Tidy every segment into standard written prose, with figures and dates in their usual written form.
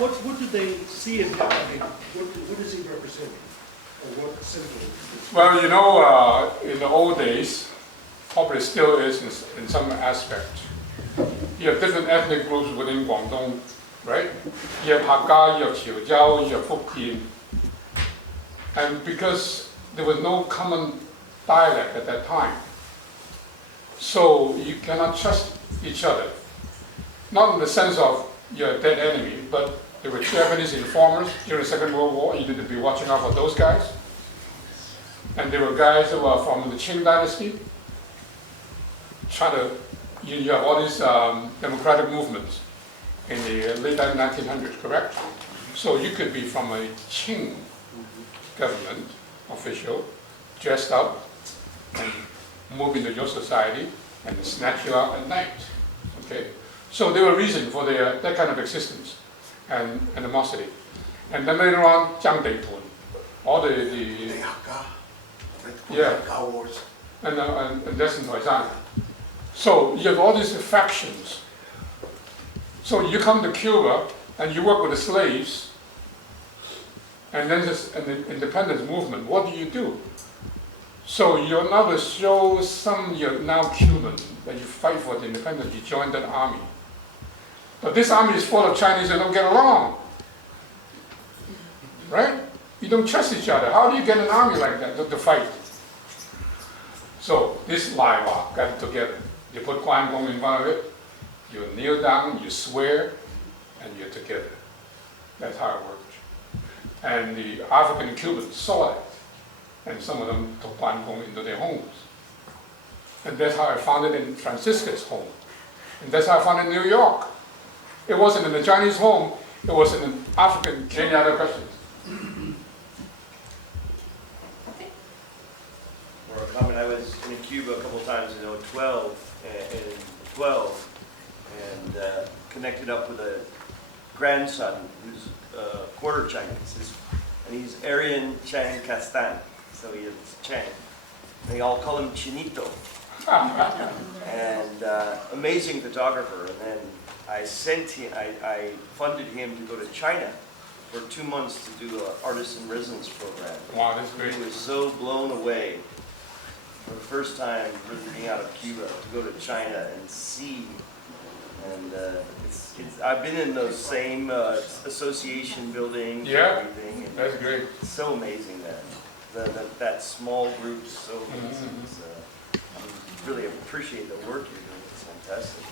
what do they see in him? I mean, what does he represent? Or what symbol? Well, you know, in the old days, probably still is in some aspect. You have different ethnic groups within Guangdong, right? You have Hakka, you have Qiujiao, you have Fukien. And because there was no common dialect at that time, so you cannot trust each other. Not in the sense of you're a dead enemy, but there were Japanese informers during the Second World War. You need to be watching out for those guys. And there were guys who were from the Qing dynasty. You have all these democratic movements in the late 1900s, correct? So you could be from a Qing government official, dressed up, and move into your society, and snatch you out at night. Okay, so there were reasons for that kind of existence and animosity. And then later on, Jiang Deitun, all the wars. And that's in Taiwan. So you have all these factions. So you come to Cuba and you work with the slaves, and then there's an independence movement. What do? So you're now to show you're now Cuban, that you fight for the independence, you join that army. But this army is full of Chinese who don't get along. Right? You don't trust each other. How do you get an army like that to fight? So this Laiwa got it together. You put Kong in front of it, you kneel down, you swear, and you're together. That's how it worked. And the African Cubans saw that, and some of them took Kong into their homes. And that's how I found it in Francisco's home. And that's how I found it in New York. It wasn't in the Chinese home, it was in an African. Any other questions? I was in Cuba a couple of times in 12 and connected up with a grandson who's quarter Chinese, and he's Aryan Chang Castan, so he is Chang. They all call him Chinito, and amazing photographer. And then I funded him to go to China for 2 months to do an artist in residence program. Wow, that's great. He was so blown away for the first time being out of Cuba to go to China and see. And I've been in those same association buildings and everything. And that's great. It's so amazing that small group is so amazing. I really appreciate the work you're doing. It's fantastic.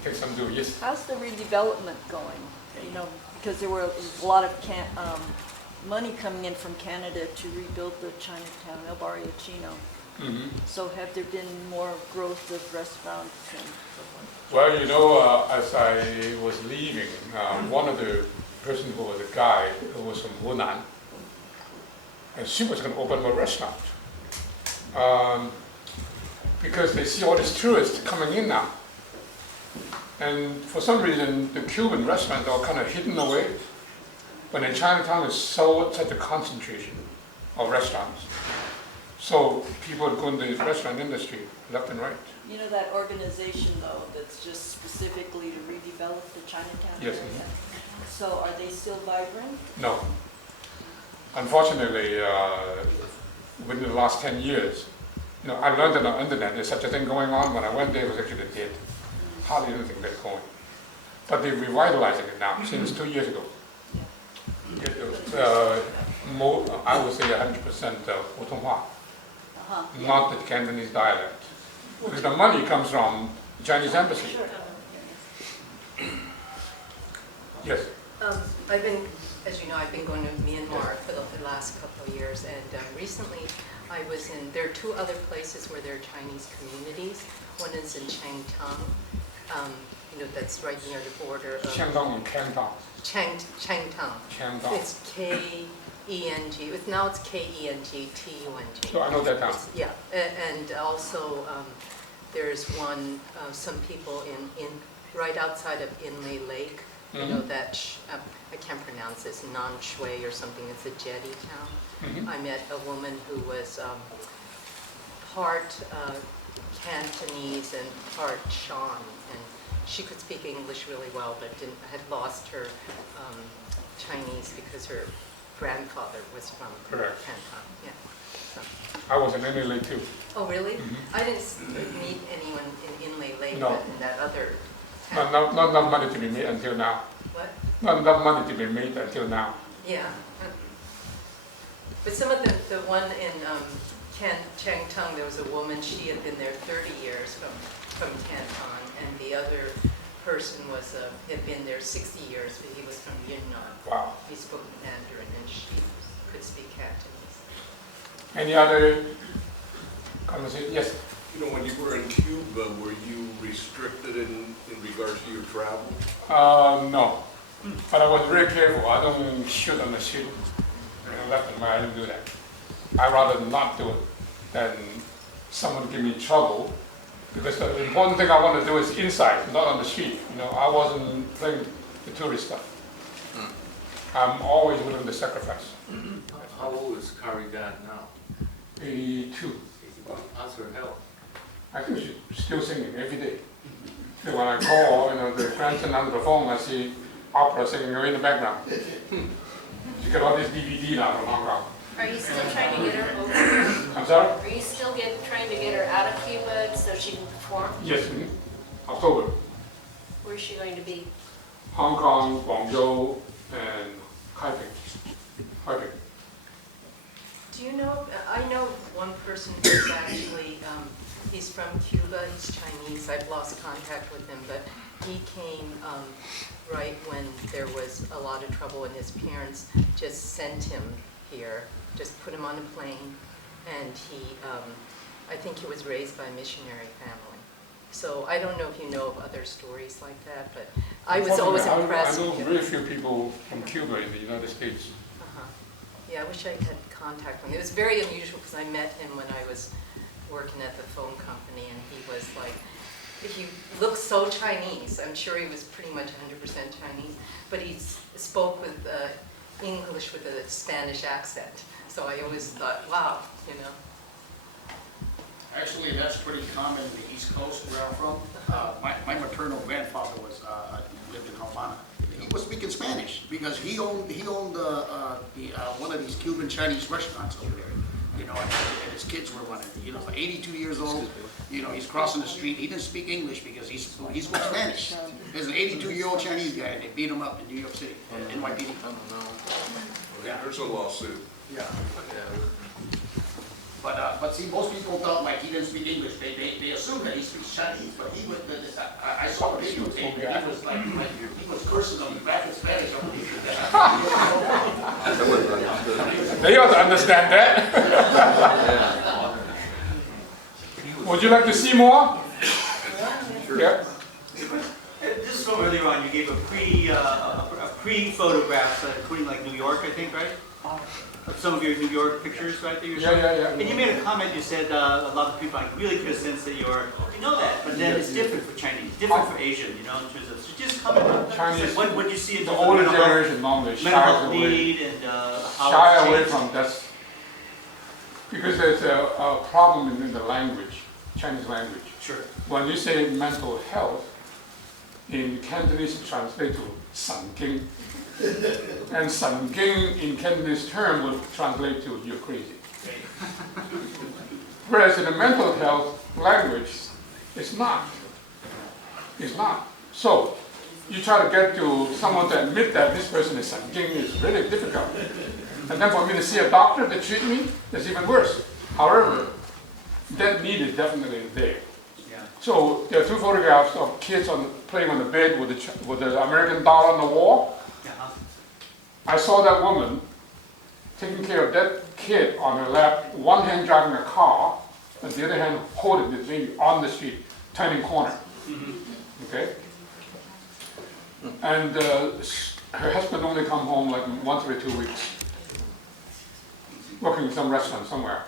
Okay, some do, yes. How's the redevelopment going? You know, because there was a lot of money coming in from Canada to rebuild the Chinatown, El Barrio Chino. So have there been more growth of restaurants and so forth? Well, you know, as I was leaving, one of the person who was a guide who was from Hunan, and she was going to open a restaurant. Because they see all these tourists coming in now. And for some reason, the Cuban restaurants are kind of hidden away. But in Chinatown, it's such a concentration of restaurants. So people go into the restaurant industry left and right. You know that organization, though, that's just specifically to redevelop the Chinatown Yes. area? So are they still vibrant? No. Unfortunately, within the last 10 years, you know, I learned that on the internet there's such a thing going on. When I went there, it was actually dead. Hardly anything that's going. But they're revitalizing it now since 2 years ago. I would say 100% 普通话, not the Cantonese dialect. Because the money comes from the Chinese embassy. Yes. As you know, I've been going to Myanmar for the last couple of years, and recently I was there are two other places where there are Chinese communities. One is in Changtang, that's right near the border of Changtang and Canton. Changtang. It's K-E-N-G. Now it's K-E-N-G-T-U-N-G. So I know that town. Yeah, and also there's one. Some people in right outside of Inle Lake. You know that I can't pronounce this, Nan Shui or something. It's a jetty town. I met a woman who was part Cantonese and part Shan, and she could speak English really well, but had lost her Chinese because her grandfather was from Correct. Canton. Yeah. So. I was in Inlay Lake too. Oh, really? I didn't meet anyone in Inlay Lake, No. but in that other Not town. enough money to be made until now. What? Not enough money to be made until now. Yeah. But some of the one in Changtung, there was a woman, she had been there 30 years from Canton, and the other person had been there 60 years, but he was from Yunnan. Wow. He spoke Mandarin, and she could speak Cantonese. Any other conversation? Yes. You know, when you were in Cuba, were you restricted in regards to your travel? No. But I was very careful. I don't shoot on the street. Left and right, I don't do that. I'd rather not do it than someone give me trouble. Because the important thing I want to do is inside, not on the street. You know, I wasn't playing the tourist stuff. I'm always willing to sacrifice. How old is Coridad now? 82. How's her health? I think she's still singing every day. So when I call, the grandson on the phone, I see opera singing in the background. She got all this DVD now from Hong Kong. Are you still trying to get her over here? I'm sorry? Are you still trying to get her out of Cuba so she can perform? Yes, October. Where's she going to be? Hong Kong, Guangzhou, and Taipei. Do you know, I know one person who's actually, he's from Cuba, he's Chinese, I've lost contact with him, but he came right when there was a lot of trouble and his parents just sent him here, just put him on a plane, and he, I think he was raised by a missionary family. So I don't know if you know of other stories like that, but I was always impressed. I know very few people from Cuba in the United States. Yeah, I wish I had contact with him. It was very unusual because I met him when I was working at the phone company, and he was like, he looked so Chinese. I'm sure he was pretty much 100% Chinese, but he spoke with English with a Spanish accent. So I always thought, wow, you know. Actually, that's pretty common in the East Coast where I'm from. My maternal grandfather lived in Havana. He was speaking Spanish because he owned one of these Cuban Chinese restaurants over there. You know, and his kids were running. You know, 82 years old. You know, he's crossing the street. He didn't speak English because he spoke Spanish. There's an 82-year-old Chinese guy, and they beat him up in New York City, in NYPD. I don't know. Yeah, there's a lawsuit. Yeah. But see, most people thought like he didn't speak English. They assumed that he speaks Chinese, but he was. I saw the videotape. And he was like he was cursing them back in Spanish. They ought to understand that. Would you like to see more? Yeah. This is from earlier on. You gave a pre-photograph, including like New York, I think, right? Some of your New York pictures, right? That you're showing. Yeah. And you made a comment. You said a lot of people really could sense that you know that, but then it's different for Chinese, different for Asian. You know, in terms of so just comment on Chinese. what you see in The terms of older mental health- generation normally mental shies health away. need and how Shy it's away changed. from that because there's a problem in the language, Chinese language. Sure. When you say mental health, in Cantonese it translates to 神經. And 神經 in Cantonese term would translate to you're crazy. Whereas in the mental health language, it's not. It's not. So you try to get to someone to admit that this person is 神經is really difficult. And then for me to see a doctor to treat me, that's even worse. However, that need is definitely there. Yeah. So there are two photographs of kids playing on the bed with the American dollar on the wall. Uh-huh. I saw that woman taking care of that kid on her lap, one hand driving a car, and the other hand holding the baby on the street, turning corner. Okay? And her husband only come home like once every 2 weeks, working in some restaurant somewhere.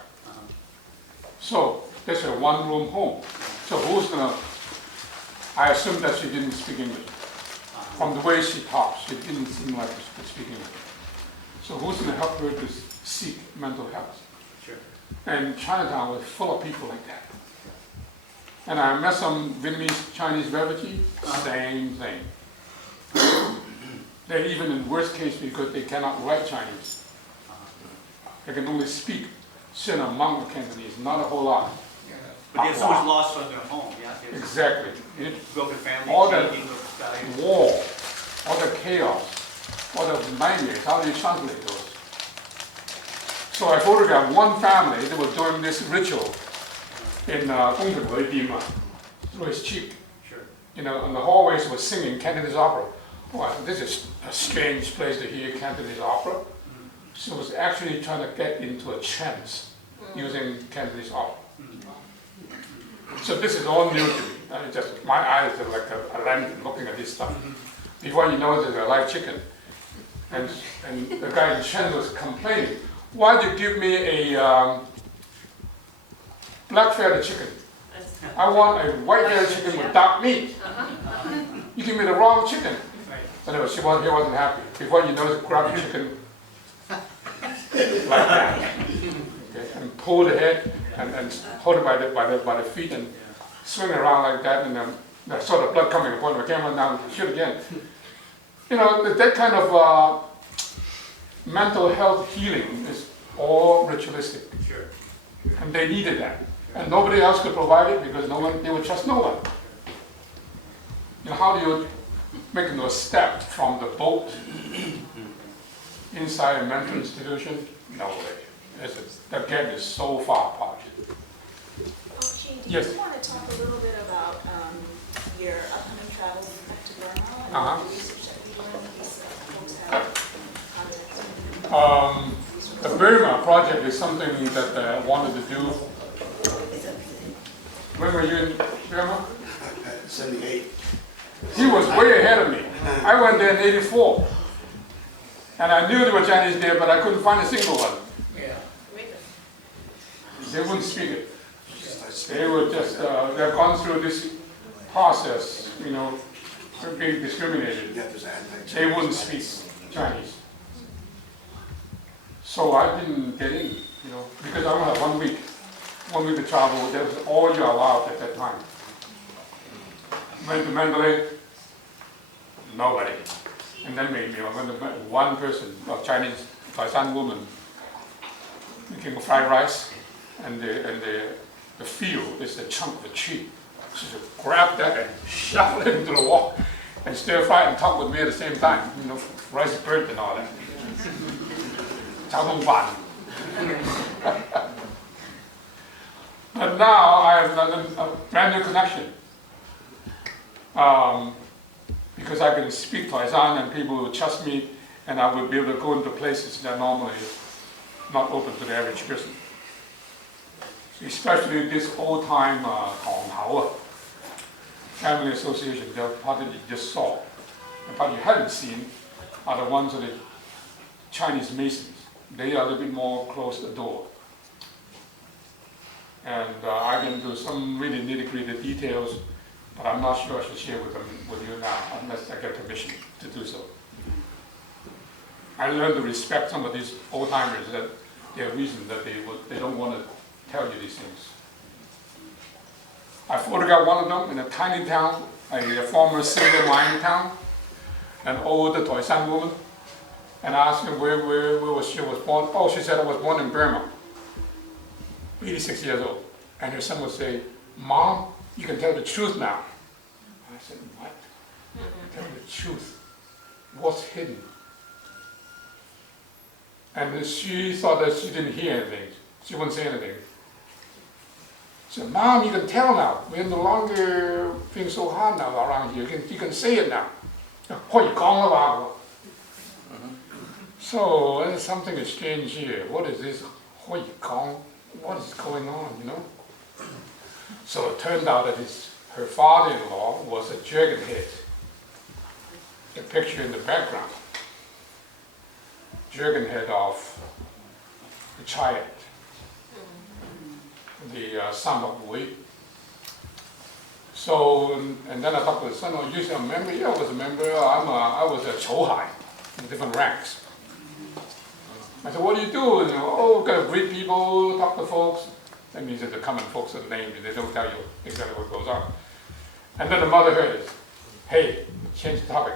So that's a one-room home. So who's gonna? I assume that she didn't speak English. From the way she talks, she didn't seem like she could speak English. So who's gonna help her to seek mental health? Sure. And Chinatown was full of people like that. And I met some Vietnamese Chinese refugees, same thing. They're even in worst case because they cannot write Chinese. They can only speak certain amount of Cantonese, not a whole lot. But there's so much loss from their home, yeah? There's Exactly. broken family, All that changing of values. war, all the chaos, all the nightmares, how do you translate those? So I photographed one family, they were doing this ritual in Kong and Burma, through his cheek. Sure. You know, and the hallways were singing Cantonese opera. Oh, I said, this is a strange place to hear Cantonese opera. So I was actually trying to get into a trance using Cantonese opera. So this is all new to me. I mean, just my eyes are like a lantern looking at this stuff. Before you know it, there's a live chicken. And the guy in Chen was complaining, why'd you give me a black feather chicken? I want a white feather chicken with dark meat. You give me the wrong chicken. Anyway, he wasn't happy. Before you know it, grab the chicken like that. Okay, and pull the head and hold it by the feet and swing around like that, and then I saw the blood coming upon the camera, now shoot again. You know, that kind of mental health healing is all ritualistic. Sure. And they needed that. And nobody else could provide it because they would trust no one. You know, how do you make them a step from the boat inside a mental institution? No way. That gap is so far apart. Do Yes. you want to talk a little bit about your upcoming travels back to Burma and Uh-huh. the research that you learned these folks have? The Burma project is something that I wanted to do. When were you in Burma? 78. He was way ahead of me. I went there in '84. And I knew there were Chinese there, but I couldn't find a single one. They wouldn't speak it. They were just, they've gone through this process, you know, being discriminated. They wouldn't speak Chinese. So I didn't get in, you know, because I only had 1 week. 1 week to travel, that was all you allowed at that time. Went to Mandalay, nobody. And then maybe I went to one person, a Chinese Taiwan woman, making fried rice, and the field is the chunk of the tree. She just grabbed that and shoved it into the wall and stir fry and talk with me at the same time. You know, rice burnt and all that. 炒通飯. But now I have a brand new connection. Because I can speak Taiwan and people will trust me, and I will be able to go into places that are normally not open to the average person. Especially this old-time family association, the part that you just saw. The part you haven't seen are the ones of the Chinese Masons. They are a little bit more close the door. And I can do some really nitty-gritty details, but I'm not sure I should share with you now, unless I get permission to do so. I learned to respect some of these old-timers, that their reason that they don't want to tell you these things. I photographed one of them in a tiny town, a former silver mining town, an old Taiwan woman, and I asked her where she was born. Oh, she said I was born in Burma, 86 years old. And her son would say, Mom, you can tell the truth now. I said, what? Tell the truth. What's hidden? And she thought that she didn't hear anything. She wouldn't say anything. She said, Mom, you can tell now. We're no longer being so hard now around here. You can say it now. So there's something strange here. What is this? What is going on, you know? So it turned out that her father-in-law was a dragon head. The picture in the background. Dragon head of the chariot. The son of Wei. So, and then I talked to the son, oh, you a member? Yeah, I was a member. I was a Chouhai, in different ranks. I said, what do you do? You know, oh, gotta greet people, talk to folks. That means that the common folks are named and they don't tell you exactly what goes on. And then the mother heard it. Hey, change the topic.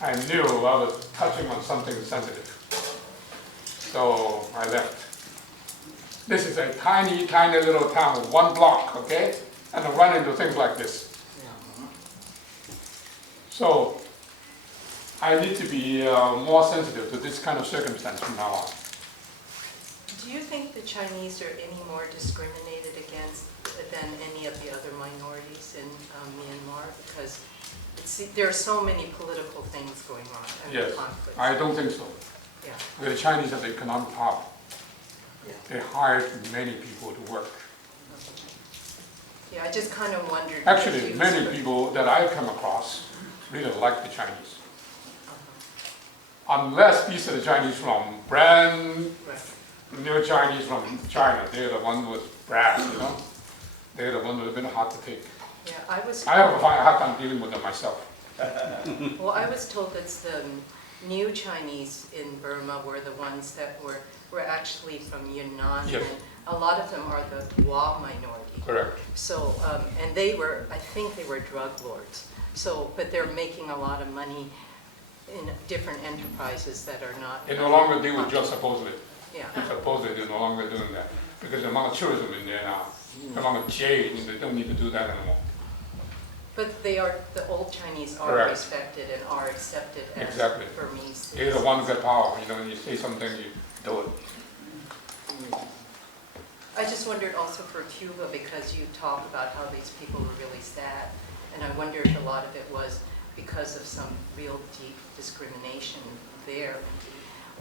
I knew I was touching on something sensitive. So I left. This is a tiny, tiny little town, 1 block, okay? And I run into things like this. So I need to be more sensitive to this kind of circumstance from now on. Do you think the Chinese are any more discriminated against than any of the other minorities in Myanmar? Because there are so many political things going on and Yes, conflicts. I don't think so. Yeah. The Chinese have economic power. They hired many people to work. Yeah, I just kind of wondered. Actually, many people that I come across really like the Chinese. Unless these are the Chinese from brand new Chinese from China. They're the ones with brass, you know. They're the ones that have been hard to take. Yeah, I have a hard time dealing with them myself. Well, I was told that the new Chinese in Burma were the ones that were actually from Yunnan. Yes. And a lot of them are the Hua minority. Correct. So, and they were, I think they were drug lords. So, but they're making a lot of money in different enterprises that are not. They no longer deal with drugs, supposedly. Yeah. Supposedly they're no longer doing that. Because the amount of tourism in there now, the amount of jade, and they don't need to do that anymore. But they are, the old Chinese are Correct. Respected and are accepted as Exactly. Burmese. They're the ones that power. You know, when you say something, you do it. I just wondered also for Cuba, because you talk about how these people were really sad, and I wonder if a lot of it was because of some real deep discrimination there,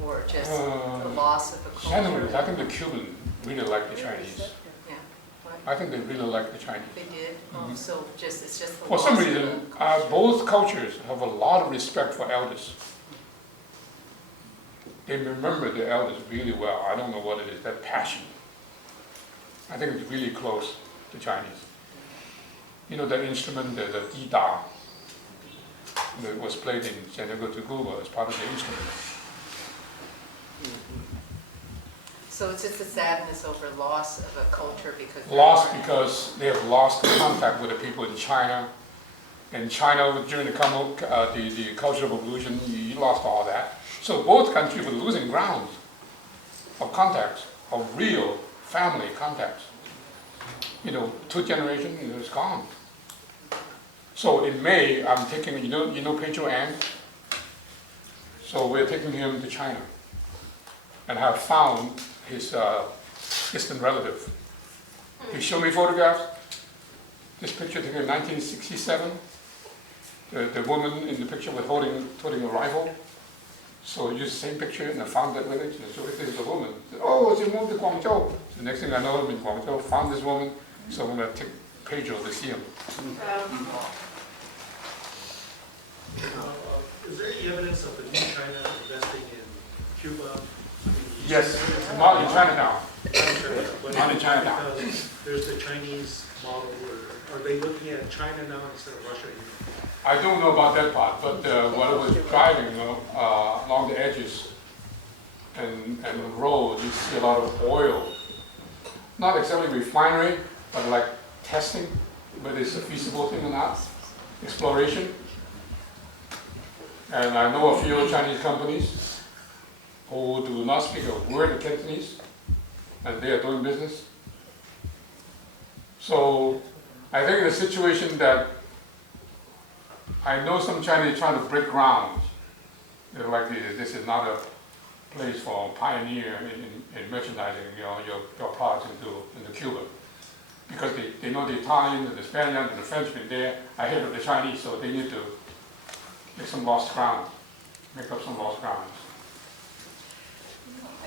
or just the loss of a culture. Anyways, I think the Cubans really like the Chinese. Yeah. What? I think they really like the Chinese. They did? Oh, so just, it's just the For loss some of the reason, culture. both cultures have a lot of respect for elders. They remember the elders really well. I don't know what it is, that passion. I think it's really close to Chinese. You know, the instrument, the dida, that was played in San Francisco to Cuba as part of the instrument. So it's just a sadness over loss of a culture because... Lost because they have lost the contact with the people in China. In China, during the Cultural Revolution, you lost all that. So both countries were losing ground of contacts, of real family contacts. You know, 2 generations, it's gone. So in May, I'm taking, you know Pedro Ann? So we're taking him to China. And have found his distant relative. He showed me photographs. This picture taken in 1967. The woman in the picture was holding a rifle. So I used the same picture and I found that village. And so this is a woman. I said, oh, she moved to Guangzhou. The next thing I know, I'm in Guangzhou, found this woman. So I'm going to take Pedro to see him. Is there any evidence of the new China investing in Cuba? I mean, Yes, not in Chinatown. but Not in Chinatown. because there's the Chinese model, or are they looking at China now instead of Russia? I don't know about that part, but when I was driving along the edges and the road, you see a lot of oil. Not exactly refinery, but like testing, whether it's a feasible thing or not, exploration. And I know a few Chinese companies who do not speak a word of Cantonese, and they are doing business. So I think the situation that I know some Chinese trying to break ground. They're like, this is not a place for pioneer in merchandising your products into Cuba. Because they know the Italians and the Spaniards and the Frenchmen there ahead of the Chinese, so they need to make some lost ground, make up some lost ground.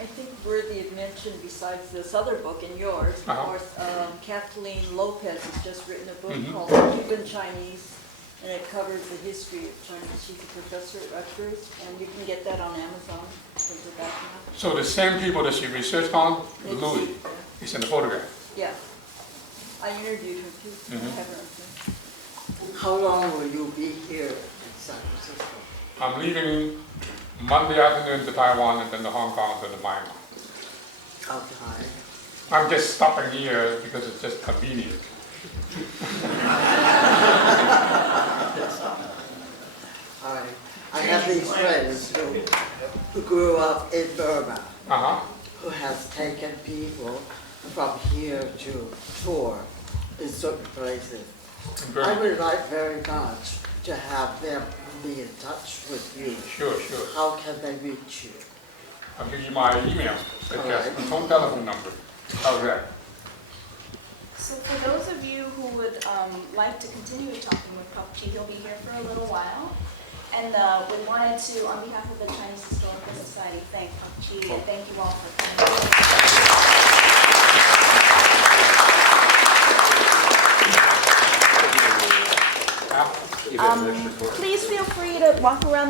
I think worthy of mention, besides this other book and yours, of course, Kathleen Lopez has just written a book called Cuban Chinese, and it covers the history of China. She's a professor at Rutgers, and you can get that on Amazon. So the same people that she researched on, Louis, is in the photograph. Yeah. I interviewed her too. I have her up there. How long will you be here in San Francisco? I'm leaving Monday afternoon to Taiwan and then to Hong Kong, then to Myanmar. How high? I'm just stopping here because it's just convenient. I have these friends who grew up in Burma, Uh-huh. who has taken people from here to tour in certain places. I would like very much to have them be in touch with you. Sure, sure. How can they reach you? I'll give you my email address and phone telephone number. How's that? So for those of you who would like to continue talking with Pok Chi, he'll be here for a little while. And we wanted to, on behalf of the Chinese Historical Society, thank Pok Chi and thank you all for coming. Please feel free to walk around